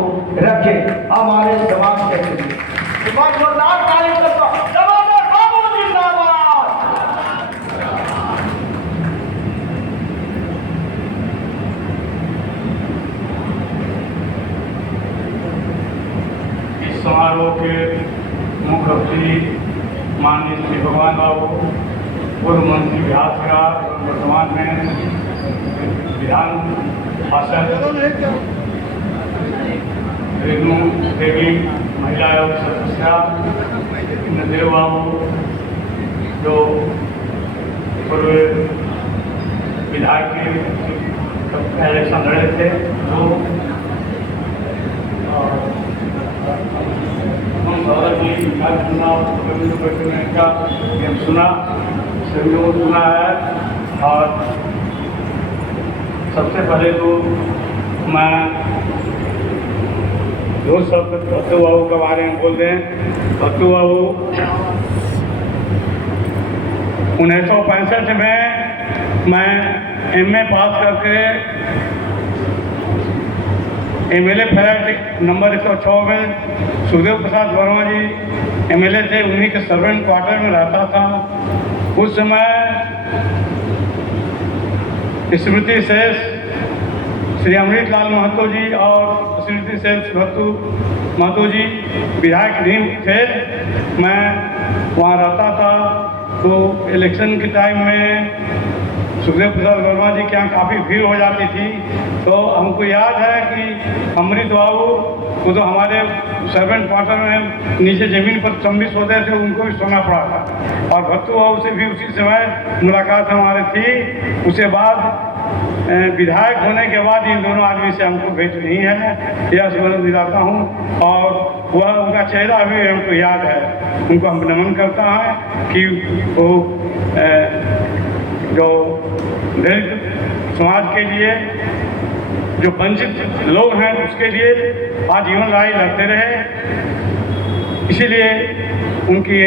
को रखे हमारे समाज के लिए। जोरदार ताली करता जवाहर बाबू जिंदाबाद। इस समारोह के मुख्य अतिथि माननीय श्री भगवान बाबू, पूर्व मंत्री बिहार सरकार एवं वर्तमान में विधान पार्षद रेणु देवी, महिला आयोग सदस्य इंद्रदेव बाबू, जो पूर्व विधायक के इलेक्शन लड़े थे, जो का सुना, सभी लोगों सुना है। और सबसे पहले तो मैं दो शब्द भट्टू बाबू के बारे में बोल दें। भट्टू बाबू 1965 में मैं MA पास करके MLA फ्लैट नंबर 106 में सुखदेव प्रसाद वर्मा जी MLA थे, उन्हीं के सर्वेंट क्वार्टर में रहता था। उस समय स्मृति शेष श्री अमृत लाल महतो जी और स्मृति शेष भट्टू महतो जी विधायक नहीं थे। मैं वहाँ रहता था, तो इलेक्शन के टाइम में सुखदेव प्रसाद वर्मा जी के यहाँ काफ़ी भीड़ हो जाती थी। तो हमको याद है कि अमृत बाबू वो तो हमारे सर्वेंट क्वार्टर में नीचे ज़मीन पर चंबी सोते थे, उनको भी सोना पड़ा था। और भट्टू बाबू से भी उसी समय मुलाकात हमारी थी। उसके बाद विधायक होने के बाद इन दोनों आदमी से हमको भेंट नहीं है, यह स्मरण दिलाता हूँ। और वह उनका चेहरा भी हमको याद है। उनको हम नमन करता है कि वो जो दलित समाज के लिए, जो वंचित लोग हैं, उसके लिए आजीवन लड़ाई लड़ते रहे। इसीलिए उनकी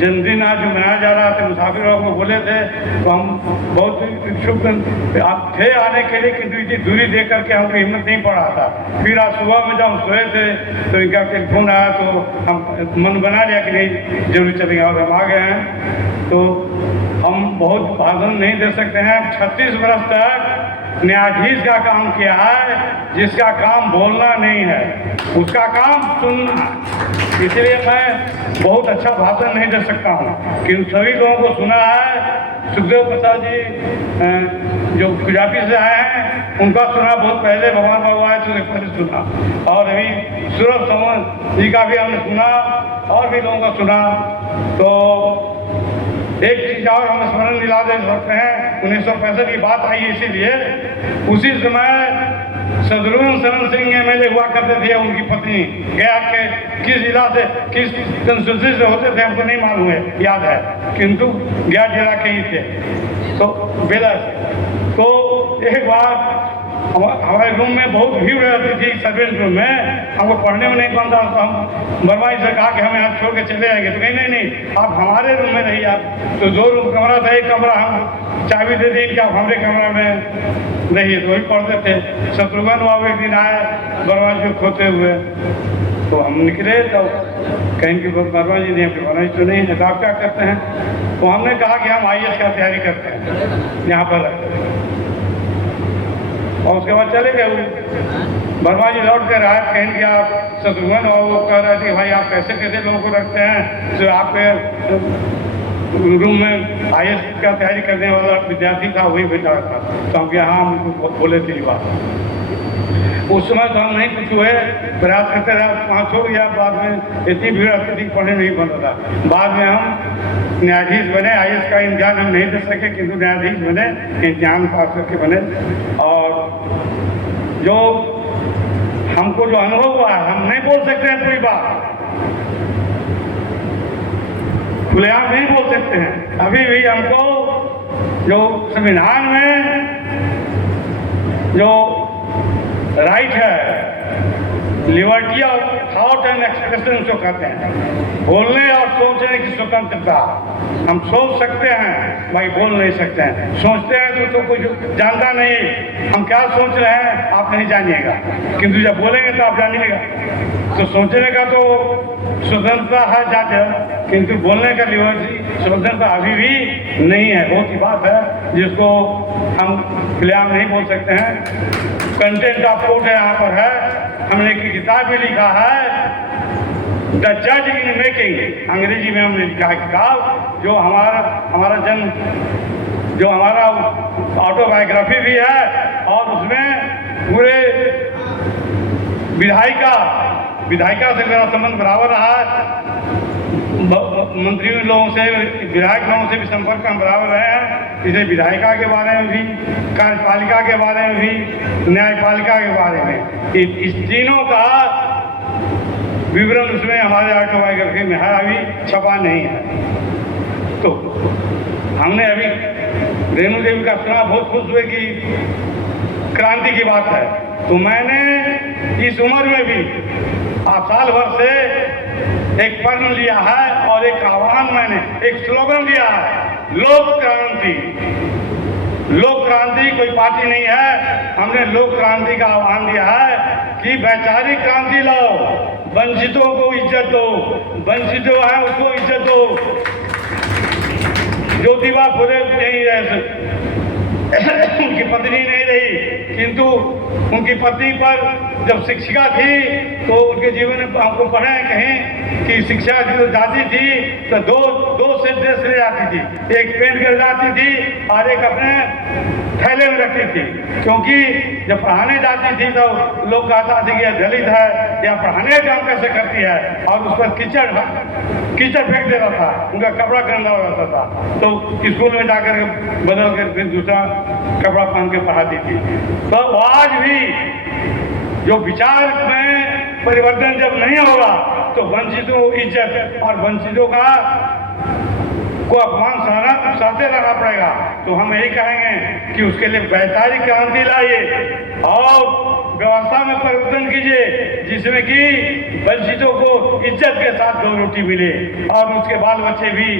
जन्मदिन आज जो मनाया जा रहा था, मुसाफिर बाबू को बोले थे, तो हम बहुत इच्छुक थे आने के लिए, किंतु इतनी दूरी देख करके हमको हिम्मत नहीं पड़ा था। फिर आज सुबह में जब हम सोए थे तो इनका टेलीफोन आया, तो हम मन बना लिया कि नहीं जरूर चलेंगे, और हम आ गए हैं। तो हम बहुत भाषण नहीं दे सकते हैं। 36 वर्ष तक न्यायाधीश का काम किया है, जिसका काम बोलना नहीं है, उसका काम सुनना। इसलिए मैं बहुत अच्छा भाषण नहीं दे सकता हूँ, क्योंकि सभी लोगों को सुना है। सुखदेव प्रसाद जी जो गुजराती से आए हैं, उनका सुना बहुत पहले, भगवान बाबू आए तो पहले सुना। और अभी सूरभ समन जी का भी हमने सुना, और भी लोगों का सुना। तो एक चीज़ और हम स्मरण दिला दे सकते हैं, 1965 की बात आई, इसीलिए उसी समय सदरून शरण सिंह MLA हुआ करते थे। उनकी पत्नी गया के किस जिला से, किस कंस्टिट्यूंसी से होते थे हमको नहीं मालूम है, याद है, किंतु गया जिला के ही थे, तो बेला से। तो एक बार हमारे रूम में बहुत भीड़ रहती थी, सर्वेंट रूम में, हमको पढ़ने में नहीं बनता। तो हम वर्मा जी से कहा कि हम यहाँ छोड़ के चले जाएंगे। तो नहीं नहीं, आप हमारे रूम में रहिए। आप तो 2 रूम कमरा था, एक कमरा हम चाबी दे दें कि आप हमारे कमरा में रहिए, तो वही पढ़ते थे। शत्रुघ्न बाबू एक दिन आए वर्मा जी को खोते हुए, तो हम निकले, तो कहीं कि वर्मा जी ने वर्मा जी तो नहीं है, तो आप क्या करते हैं? तो हमने कहा कि हम IAS का तैयारी करते हैं यहाँ पर। और उसके बाद चले गए। वर्मा जी लौट कर आए, कहें कि आप शत्रुघ्न बाबू कह रहे थे भाई आप कैसे कैसे लोगों को रखते हैं, जो आपके रूम में IAS का तैयारी करने वाला विद्यार्थी था, वही बेटा था। तो हम यहाँ हमको बोले थे बात। उस समय तो हम नहीं कुछ हुए, प्रयास करते रहे, 5 हो गया। बाद में इतनी भीड़ आती थी, पढ़ने नहीं बन रहा था। बाद में हम न्यायाधीश बने। IAS का इम्तिहान हम नहीं दे सके, किंतु न्यायाधीश बने, इम्तिहान पास करके बने। और जो हमको जो अनुभव हुआ है, हम नहीं बोल सकते हैं कोई बात, खुलेआम नहीं बोल सकते हैं। अभी भी हमको जो संविधान में जो राइट है liberty of thought and expression उसको कहते हैं, बोलने और सोचने की स्वतंत्रता। हम सोच सकते हैं, भाई बोल नहीं सकते हैं। सोचते हैं तो कुछ जानता नहीं, हम क्या सोच रहे हैं आप नहीं जानिएगा, किंतु जब बोलेंगे तो आप जानिएगा। तो सोचने का तो स्वतंत्रता है जज, किंतु बोलने का लिबर्टी स्वतंत्रता अभी भी नहीं है। बहुत ही बात है जिसको हम खुलेआम नहीं बोल सकते हैं। कंटेंट ऑफ कोर्ट यहाँ पर है, हमने एक किताब भी लिखा है द जज इन मेकिंग, अंग्रेजी में हमने लिखा है किताब, जो हमारा जन्म, जो हमारा ऑटोबायोग्राफी भी है, और उसमें पूरे विधायिका से मेरा संबंध बराबर रहा है। मंत्री लोगों से, विधायक लोगों से भी संपर्क हम बराबर रहे हैं। इसलिए विधायिका के बारे में भी, कार्यपालिका के बारे में भी, न्यायपालिका के बारे में, इस तीनों का विवरण उसमें हमारे ऑटोबायोग्राफी में है, अभी छपा नहीं है। तो हमने अभी रेणु देवी का सुना, बहुत खुश हुए कि क्रांति की बात है। तो मैंने इस उम्र में भी साल भर से एक पन्न लिया है और एक आह्वान, मैंने एक स्लोगन दिया है, लोक क्रांति। लोक क्रांति कोई पार्टी नहीं है, हमने लोक क्रांति का आह्वान दिया है कि वैचारिक क्रांति लाओ, वंचितों को इज्जत दो, वंचित जो है उसको इज्जत दो। ज्योतिबा फुले नहीं रहे, उनकी पत्नी नहीं रही, किंतु उनकी पत्नी पर जब शिक्षिका थी तो उनके जीवन में हमको पढ़े हैं कहीं कि शिक्षा जो जाती थी तो दो सेट ड्रेस ले जाती थी, एक पहन कर जाती थी और एक अपने थैले में रखती थी, क्योंकि जब पढ़ाने जाती थी तो लोग कहता थे कि यह दलित है या पढ़ाने का काम कैसे करती है, और उस पर कीचड़ फेंक देता था, उनका कपड़ा गंदा हो जाता था। तो स्कूल में जाकर बदल कर फिर दूसरा कपड़ा पहन के पढ़ाती थी। तो आज भी जो विचार में परिवर्तन जब नहीं होगा तो वंचितों को इज्जत और वंचितों को अपमान सहते रहना पड़ेगा। तो हम यही कहेंगे कि उसके लिए वैचारिक क्रांति लाइए और व्यवस्था में परिवर्तन कीजिए, जिसमें कि वंचितों को इज्जत के साथ दो रोटी मिले और उसके बाल बच्चे भी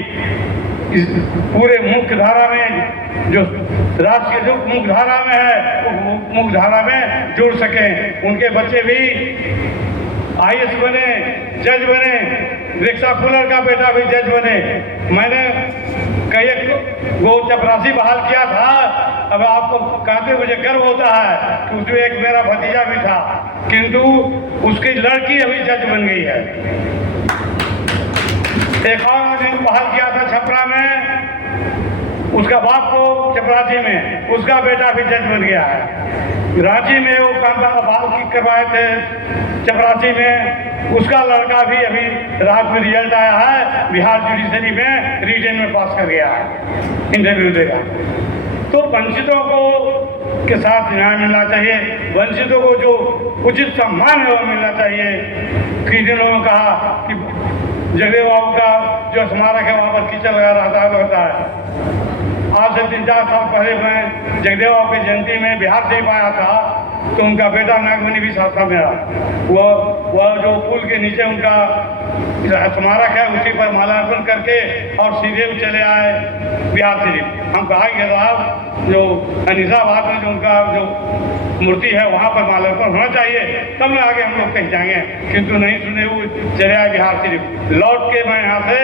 इस पूरे मुख्य धारा में, जो राष्ट्र के जो मुख्य धारा में है, वो मुख्य धारा में जुड़ सकें। उनके बच्चे भी IAS बने, जज बने, रिक्शा पुलर का बेटा भी जज बने। मैंने कई वो चपरासी बहाल किया था। अब आपको कहते मुझे गर्व होता है कि उसमें एक मेरा भतीजा भी था, किंतु उसकी लड़की अभी जज बन गई है। एक और मैंने बहाल किया था छपरा में, उसका बाप को चपरासी में, उसका बेटा भी जज बन गया है। रांची में वो काम बहाल करवाए थे चपरासी में, उसका लड़का भी अभी रात में रिजल्ट आया है, बिहार जुडिशरी में रिटेन में पास कर गया है, इंटरव्यू देगा। तो वंचितों को के साथ न्याय मिलना चाहिए, वंचितों को जो उचित सम्मान है वो मिलना चाहिए। किसी ने लोगों ने कहा कि जगदेव बाबू का जो स्मारक है वहाँ पर कीचड़ लगा रहता है। आज से 3-4 साल पहले मैं जगदेव बाबू की जयंती में बिहार से ही पाया था, तो उनका बेटा नागमणि भी साथ था मेरा। वह जो पुल के नीचे उनका स्मारक है उसी पर माल्यार्पण करके और सीधे चले आए बिहार शरीफ। हम कहा कि साहब जो अनिसाबाद में जो उनका जो मूर्ति है वहाँ पर माल्यार्पण होना चाहिए, तब में आगे हम लोग कहीं जाएंगे, किंतु नहीं सुने, वो चले आए बिहार शरीफ। लौट के मैं यहाँ से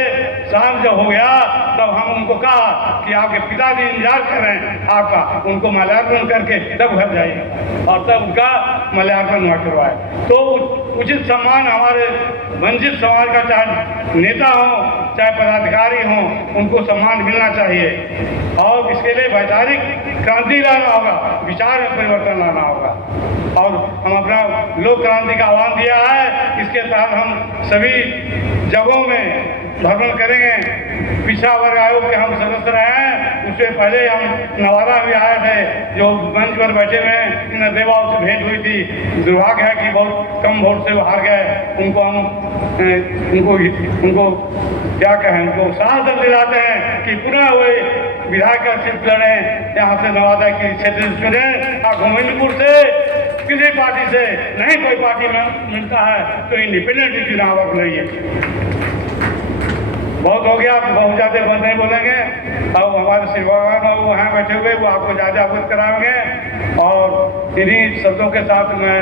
शाम जब हो गया तब हम उनको कहा कि आपके पिताजी इंतजार कर रहे हैं आपका, उनको माल्यार्पण करके तब घर जाइए, और तब उनका माल्यार्पण वहाँ करवाए। तो उचित सम्मान हमारे वंचित समाज का, चाहे नेता हो चाहे पदाधिकारी हो, उनको सम्मान मिलना चाहिए। और इसके लिए वैचारिक क्रांति लाना होगा, विचार में परिवर्तन लाना होगा। और हम अपना लोक क्रांति का आह्वान दिया है, इसके तहत हम सभी जगहों में भ्रमण करेंगे। पिछड़ा वर्ग आयोग के हम सदस्य रहे हैं, उससे पहले हम नवादा भी आए थे, जो मंच पर बैठे हुए इन देवाओं से भेंट हुई थी। दुर्भाग्य है कि बहुत कम वोट से वो हार गए। उनको क्या कहें, उनको साहस दिलाते हैं कि पुनः वो विधायक का सीट लड़े, यहाँ से नवादा की क्षेत्र से चुने, गोविंदपुर से किसी पार्टी से नहीं कोई पार्टी में मिलता है तो इंडिपेंडेंट ही चुनाव आप लड़िए। बहुत हो गया, बहुत ज़्यादा बंद नहीं बोलेंगे। अब हमारे सेवावान बाबू वहाँ बैठे हुए, वो आपको ज़्यादा अवगत कराएंगे। और इन्हीं शब्दों के साथ मैं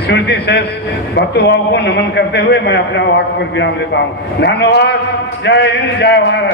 स्मृति से भक्तों भाव को नमन करते हुए मैं अपना वाक्य पर विराम लेता हूँ। धन्यवाद। जय हिंद, जय भारत।